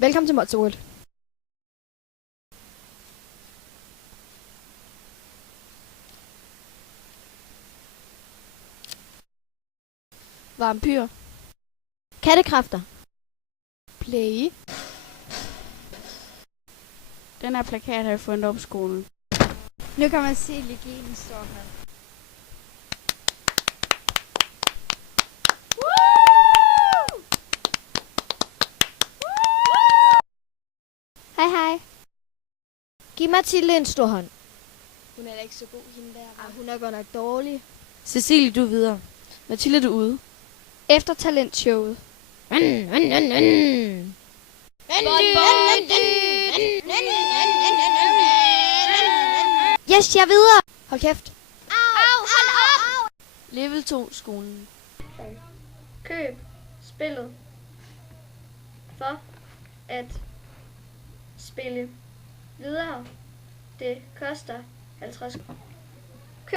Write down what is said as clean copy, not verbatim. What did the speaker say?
Velkommen til Monster World. Vampyr. Kattekræfter. Play. Den her plakat har jeg fundet op på skolen. Nu kan man se, at legenden står her. Hej hej. Giv Mathilde en stor hånd. Hun er da ikke så god, hende der. Hun er godt nok dårlig. Cecilie, du er videre. Mathilde, du er ude. Efter talentshowet. Yes, jeg er videre. Hold kæft. Level 2 skolen. Køb spillet for at spille videre. Det koster 50 kroner.